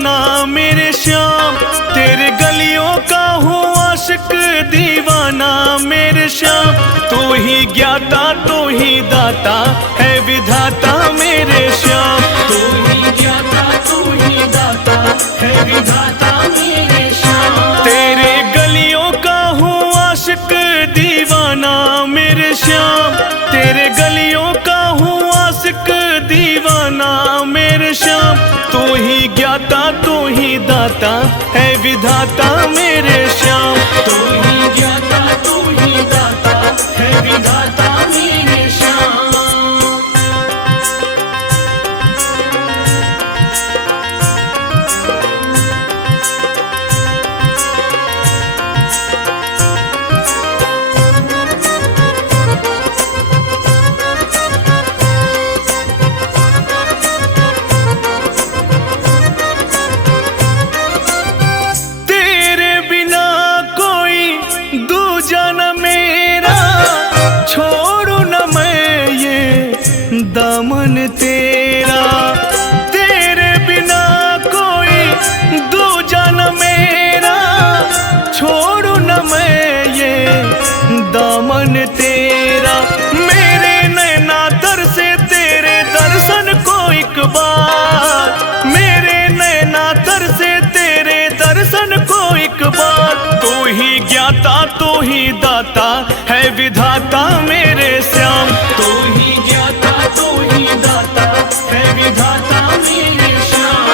दीवाना मेरे श्याम, तेरे गलियों का हूँ आशिक दीवाना मेरे श्याम। तू ही ज्ञाता तू ही दाता है विधाता मेरे श्याम। तू ही ज्ञाता तू ही दाता है विधाता मेरे श्याम। तेरे गलियों का हूँ आशिक दीवाना मेरे श्याम, तेरे गलियों का हूँ आशिक दीवाना मेरे श्याम। तू ही ज्ञाता तू ही दाता है विधाता मेरे श्याम। तू ही ज्ञाता तू ही दाता है विधाता मेरे श्याम। छोड़ू न मैं ये दामन तेरा, तेरे बिना कोई दूजा न मेरा। छोड़ू न मैं ये दामन तेरा, मेरे नैना दर से तेरे दर्शन को एक बार। मेरे नैना दर से तेरे दर्शन को एक बार। तू ही ज्ञाता तू ही दाता है विधाता मेरे श्याम। तू ही ज्ञाता तू ही दाता है विधाता मेरे श्याम।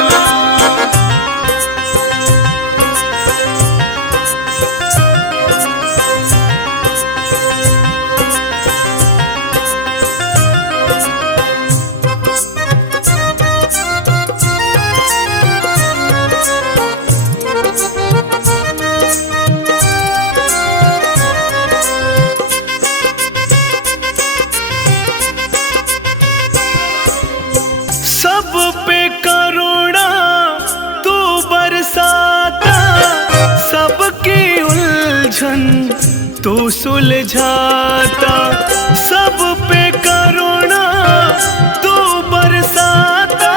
सब पे करुणा तू बरसाता, सबकी उलझन तू सुलझाता। सब पे करुणा तू बरसाता,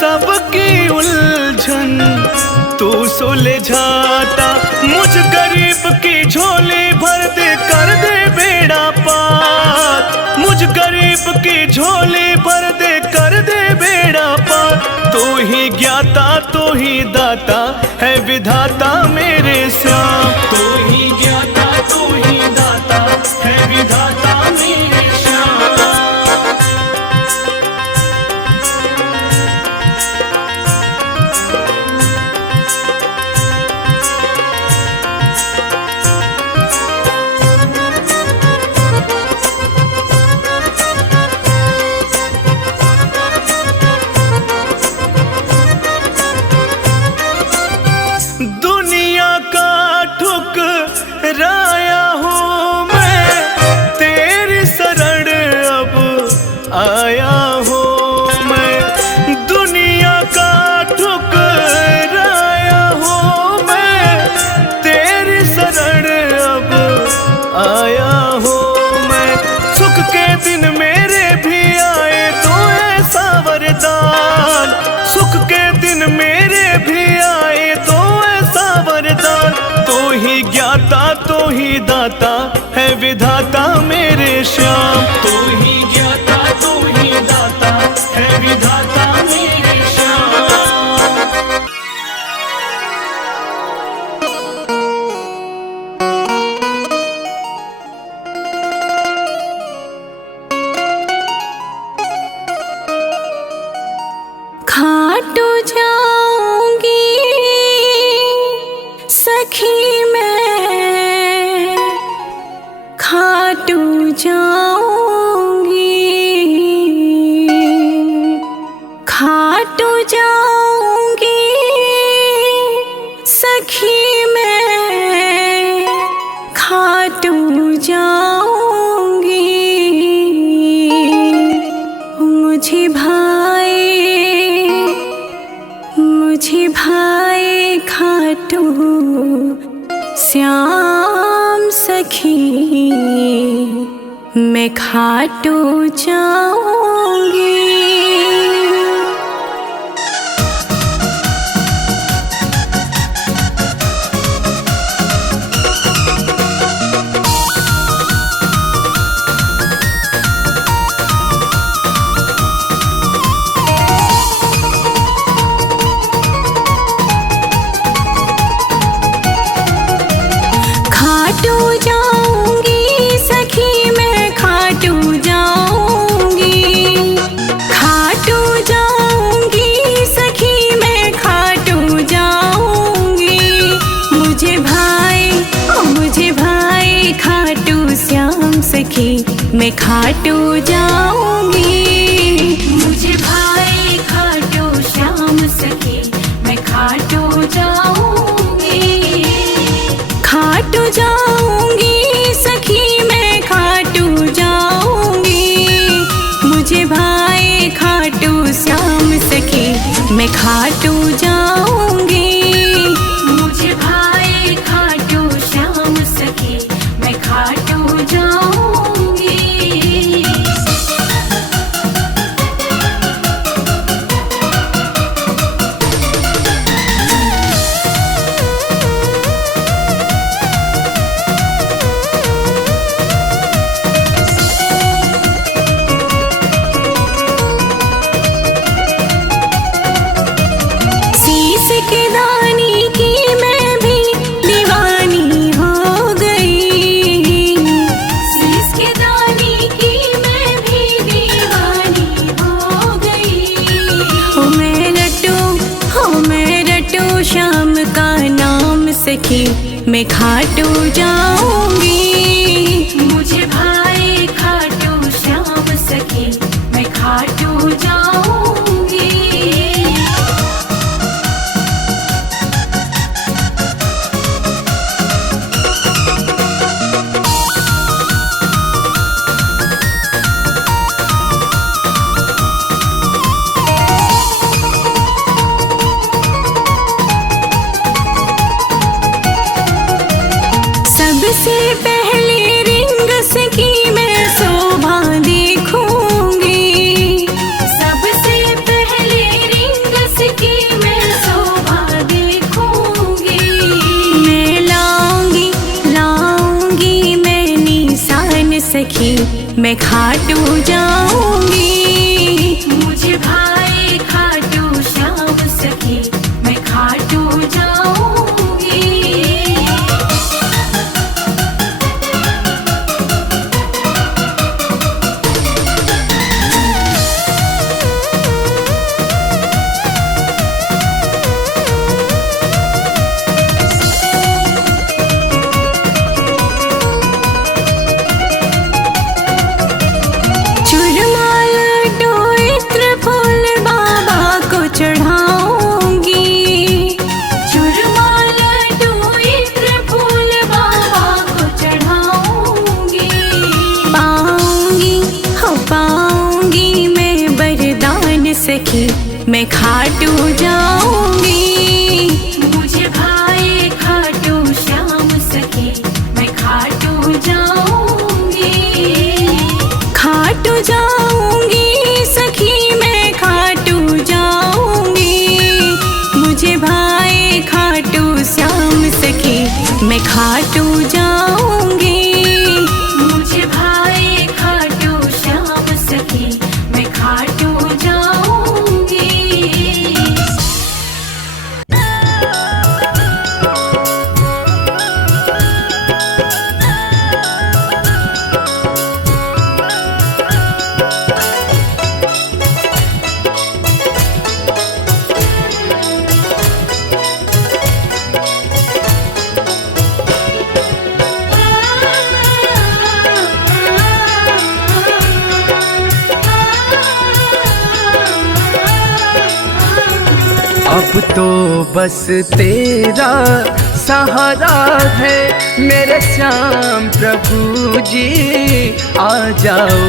सबकी उलझन तू सुलझाता। मुझ गरीब की झोली भर दे कर दे बेड़ा पार। मुझ गरीब की झोली भर दे कर दे बेड़ा पार। तू ही ज्ञाता तू ही दाता है विधाता मेरे श्याम। तू ही ज्ञाता तू ही दाता है विधाता मेरे श्याम। राया हूँ मैं तेरी शरण अब आया हूँ मैं। दुनिया का ठुकराया हूँ मैं तेरी शरण अब आया हूँ मैं। सुख के दिन मेरे भी आए तो ऐसा वरदान। सुख के दिन मेरे भी आए तो ऐसा वरदान। तू ही ज्ञाता तू ही दाता है विधाता मेरे श्याम। तू ही ज्ञाता तू ही दाता है विधाता मेरे श्याम। खाटू जाऊंगी सखी मैं, खाटू जाऊंगी, खाटू जाऊंगी सखी मैं, खाटू जाऊंगी। मुझे भाई खाटू श्याम सखी, मैं खाटू जाऊंगी। मैं खाटू जाऊंगी। मुझे भाई खाटू श्याम सखी मैं खाटू जाऊंगी। खाटू जाऊंगी सखी मैं खाटू जाऊंगी। मुझे भाई खाटू श्याम सखी मैं खाटू जाऊंगी। मुझे भाई खाटू श्याम सखी मैं खाटू जाऊंगी। शीश के दानी की मैं भी दीवानी हो गई। शीश के दानी की मैं भी दीवानी हो गई। मैं रटू श्याम का नाम सखी मैं खाटू जाऊंगी। मुझे भाई खाटू श्याम सखी मैं खाटू जाऊंगी। सबसे पहले रिंग सखी मैं शोभा देखूंगी। सबसे पहले रिंग सखी मैं शोभा देखूंगी। मैं लाऊंगी मैं निशान सखी मैं खाटू जाऊंगी। मुझे भाई खाटू श्याम सखी मैं खाटू जाऊंगी। चूरमा लड्डू इत्र फूल बाबा को चढ़ाऊंगी। चूरमा लड्डू इत्र फूल बाबा को चढ़ाऊंगी। पाऊंगी मैं वरदान सखी मैं खाटू जाऊंगी। मुझे भाई खाटू श्याम सखी मैं खाटू जाऊंगी। खाटू जाऊंगी सखी मैं खाटू जाऊंगी। मुझे भाई खाटू श्याम सखी मैं खाटू जाऊंगी। मुझे भाई खाटू श्याम सखी मैं खाटू जाऊंगी। अब तो बस तेरा सहारा है मेरे श्याम प्रभु जी। आ जाओ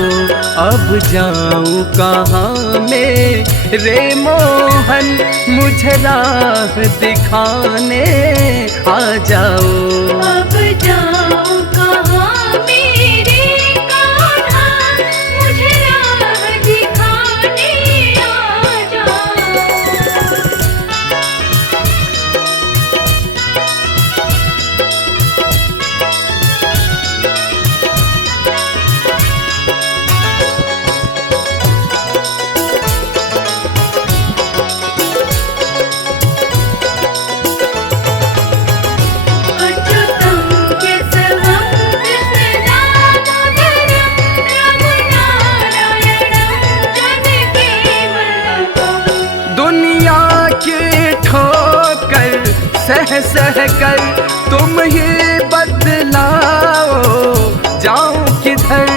अब जाऊं कहाँ मेरे मोहन मुझे राह दिखाने आ जाओ। अब जाऊं कहाँ मेरे कान्हा मुझे राह दिखाने आ जाओ। सह कर तुम ही बदलाओ जाऊं किधर।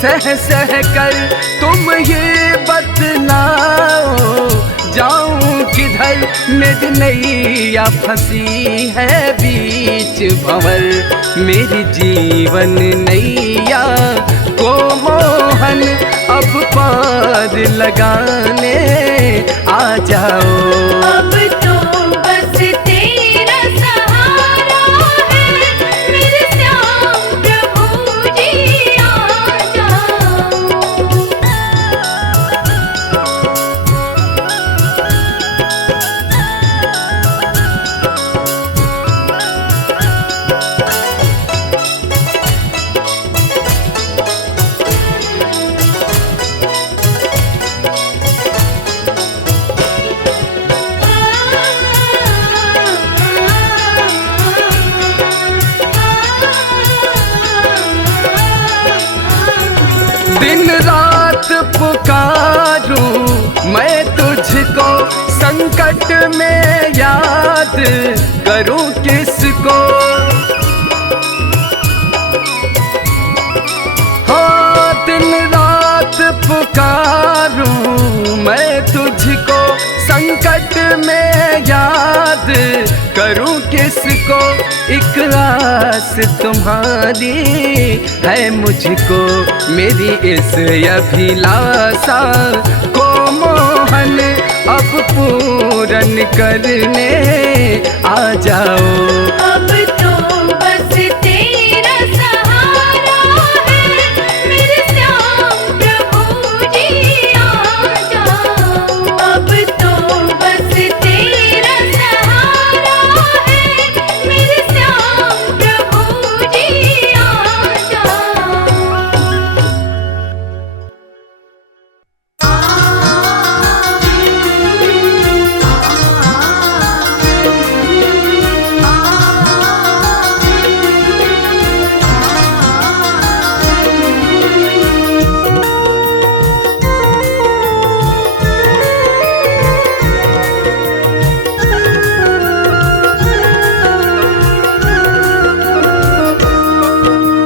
सह सह कर तुम ये बतलाओ, जाऊं किधर मेरी नैया फंसी है बीच भंवर। मेरी जीवन नैया को मोहन अब पार लगाने आ जाओ। अब तो बस तेरा सहारा है, मेरे श्याम प्रभु जी आ जाओ। दिन रात पुकारूं मैं तुझको, संकट में याद करूं किसको। हाँ दिन रात पुकारूं मैं तुझको, संकट में याद करूं किसको। एक आस तुम्हारी है मुझको, मेरी इस अभिलाषा को मोहन अब पूरन करने आ जाओ। अब तो बस तेरा सहारा है, मेरे श्याम प्रभु जी आ जाओ। अब तो बस तेरा सहारा है, मेरे श्याम प्रभु जी आ जाओ।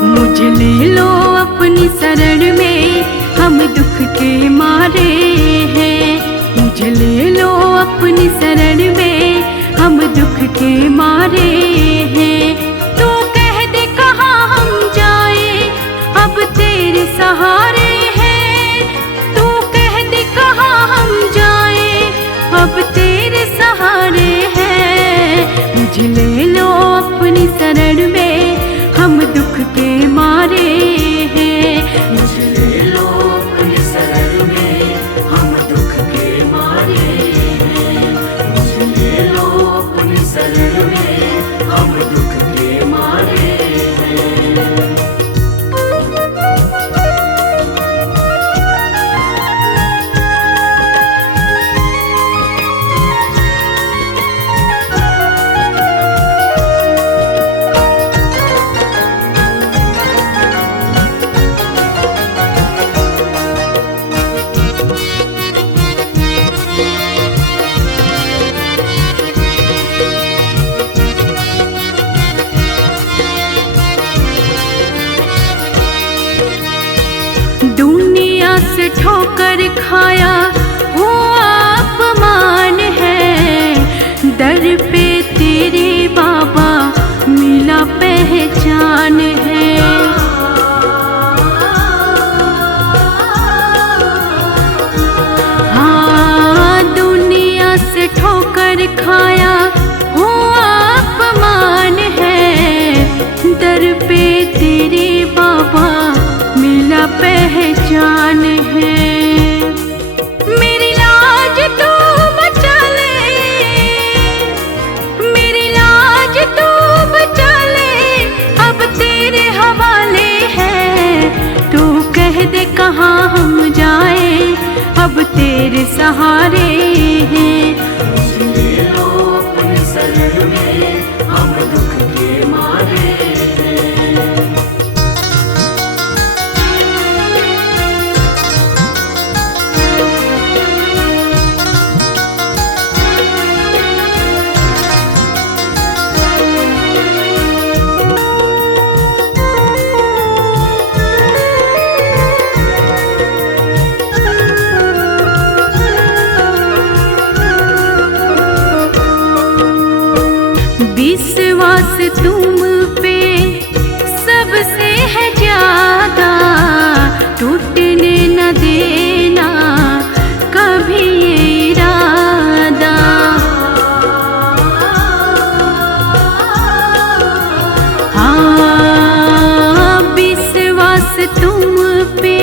मुझे ले लो अपनी शरण में, हम दुख के मारे हैं। मुझे ले लो अपनी शरण में, हम दुख के मारे हैं। तू कह दे कहाँ हम जाए, अब तेरे सहारे हैं। तू कह दे कहाँ हम जाए, अब तेरे सहारे हैं। मुझे ले लो अपनी शरण में, हम दुख के मारे हैं। मुझे ले लो अपनी शरण में, हम दुख के मारे हैं। मुझे ले लो अपनी शरण में, हम दुख के मारे हैं। दुनिया से ठोकर खाया हुआ अपमान है, दर पे तेरे बाबा मिला पहचान है। हाँ दुनिया से ठोकर खाया हुआ अपमान है, दर पे तेरे बाबा मिला पहचान है। मेरी लाज तू बचा ले, मेरी लाज तू बचा ले, अब तेरे हवाले है। तू कह दे कहाँ हम जाए, अब तेरे सहारे हैं। मुझे ले लो अपनी शरण में, हम दुख के मारे हैं। विश्वास तुम पे सबसे है ज्यादा, टूटने न देना कभी ये इरादा। हाँ, विश्वास तुम पे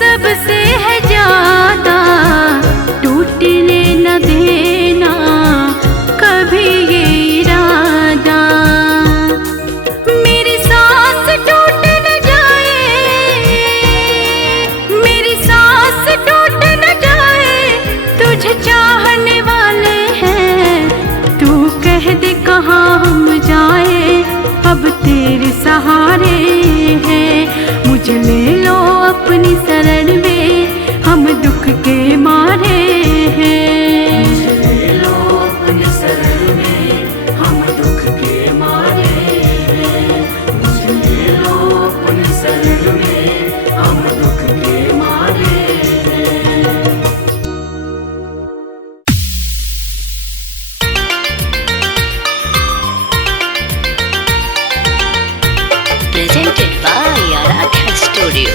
सबसे है ज्यादा, टूटने न देना कभी ये इरादा। मेरी सांस टूट न जाए, मेरी सांस टूट न जाए, तुझे चाहने वाले हैं। तू कह दे कहाँ हम जाए, अब तेरे सहारे हैं। मुझे ले लो अपनी शरण में, हम दुख के मारे हैं। मुझे ले लो अपनी शरण में, हम दुख के मारे हैं। मुझे ले लो अपनी शरण में, हम दुख के मारे हैं। Presented by Aradhya Studio.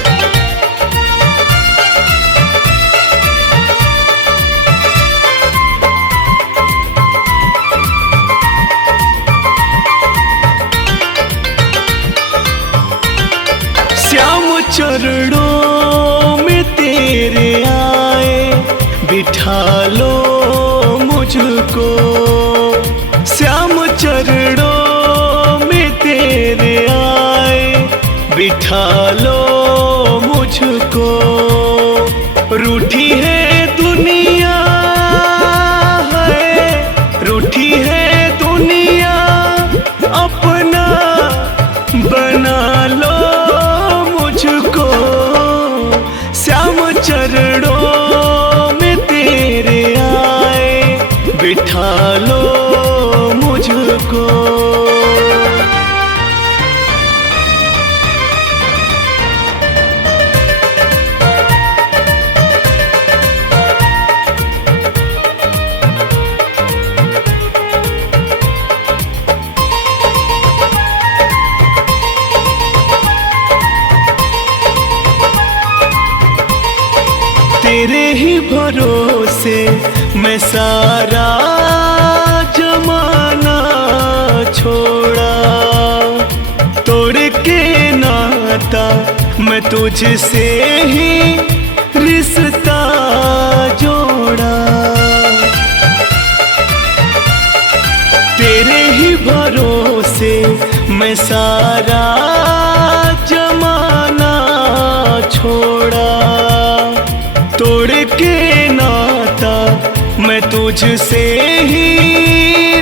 Shyam चरणों में तेरे आए, बिठा लो मुझको। श्याम चरणों में तेरे आए, बिठा लो मुझको। रूठी है दुनिया है, रूठी है दुनिया, अपना बना लो मुझको। श्याम चरणों में तेरे आए, बिठा लो मुझको। तेरे ही भरोसे मैं सारा जमाना छोड़ा। तोड़ के नाता मैं तुझसे ही रिश्ता जोड़ा। तेरे ही भरोसे मैं सारा जमाना छोड़ा। तोड़ के नाता मैं तुझसे ही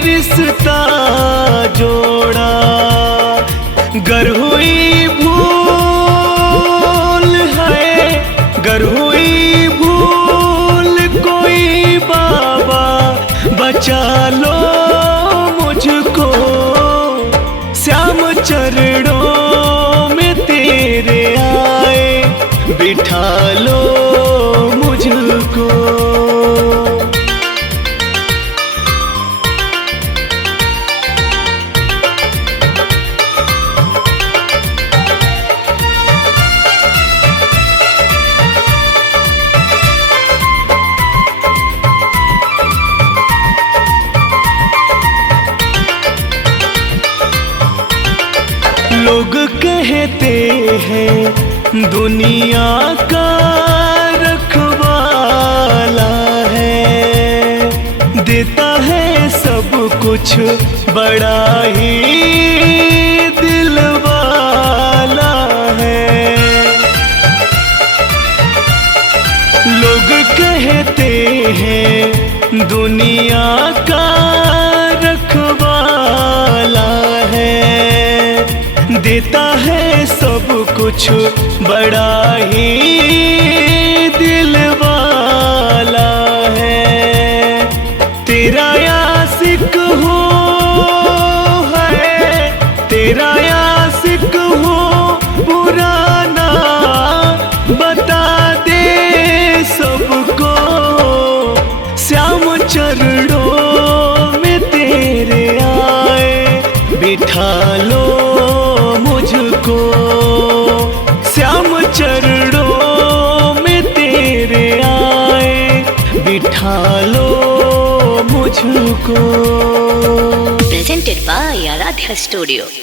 रिश्ता जोड़ा। गर हुई भूल है, गर हुई भूल कोई बाबा बचा लो मुझको। श्याम चरणों में तेरे आए, बिठा लो मुझको। लोग कहते हैं दुनिया का रखवाला है, देता है सब कुछ बड़ा ही दिल वाला है। लोग कहते हैं दुनिया का रखवाला है, देता है सब कुछ बड़ा ही दिल वाला है। तेरा आशिक हो है, तेरा आशिक हो पुराना बता दे सबको। श्याम चरणों में तेरे आए, बिठा लो मुझको श्याम चरणों में तेरे आए, बिठा लो मुझको। Presented by Aradhya Studio.